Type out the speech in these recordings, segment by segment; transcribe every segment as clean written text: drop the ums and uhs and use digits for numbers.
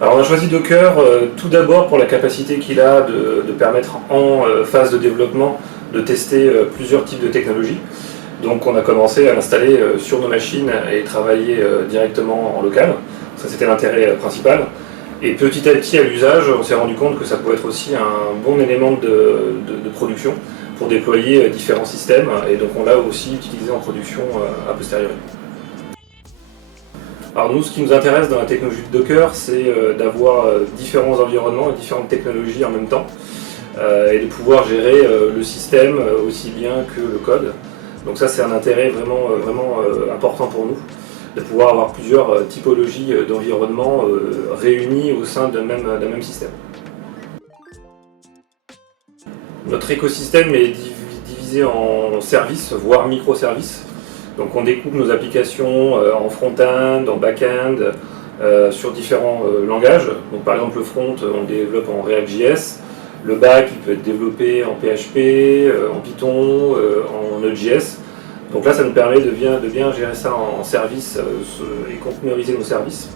Alors on a choisi Docker tout d'abord pour la capacité qu'il a de permettre en phase de développement de tester plusieurs types de technologies. Donc on a commencé à l'installer sur nos machines et travailler directement en local. Ça c'était l'intérêt principal. Et petit à petit à l'usage, on s'est rendu compte que ça pouvait être aussi un bon élément de production pour déployer différents systèmes. Et donc on l'a aussi utilisé en production a posteriori. Alors nous, ce qui nous intéresse dans la technologie de Docker, c'est d'avoir différents environnements et différentes technologies en même temps et de pouvoir gérer le système aussi bien que le code. Donc ça, c'est un intérêt vraiment important pour nous, de pouvoir avoir plusieurs typologies d'environnements réunies au sein d'un même système. Notre écosystème est divisé en services, voire microservices. Donc on découpe nos applications en front-end, en back-end, sur différents langages. Donc par exemple le front, on le développe en React.js. Le back, il peut être développé en PHP, en Python, en Node.js. Donc là, ça nous permet de bien gérer ça en service et containeriser nos services.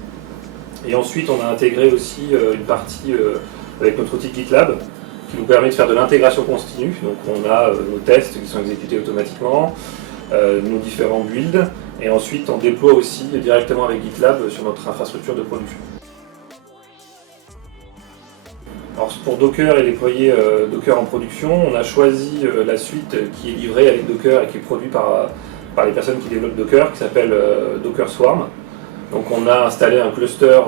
Et ensuite, on a intégré aussi une partie avec notre outil GitLab qui nous permet de faire de l'intégration continue. Donc on a nos tests qui sont exécutés automatiquement, nos différents builds, et ensuite on déploie aussi directement avec GitLab sur notre infrastructure de production. Alors pour Docker et déployer Docker en production, on a choisi la suite qui est livrée avec Docker et qui est produite par les personnes qui développent Docker, qui s'appelle Docker Swarm. Donc on a installé un cluster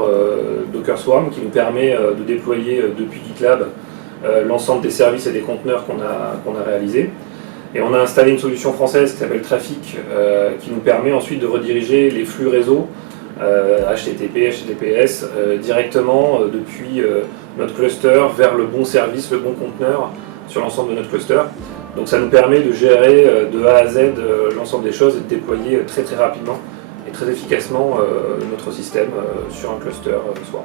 Docker Swarm qui nous permet de déployer depuis GitLab l'ensemble des services et des conteneurs qu'on a réalisés. Et on a installé une solution française qui s'appelle Traffic, qui nous permet ensuite de rediriger les flux réseau HTTP, HTTPS directement depuis notre cluster vers le bon service, le bon conteneur sur l'ensemble de notre cluster. Donc ça nous permet de gérer de A à Z l'ensemble des choses et de déployer très rapidement et très efficacement notre système sur un cluster Swarm.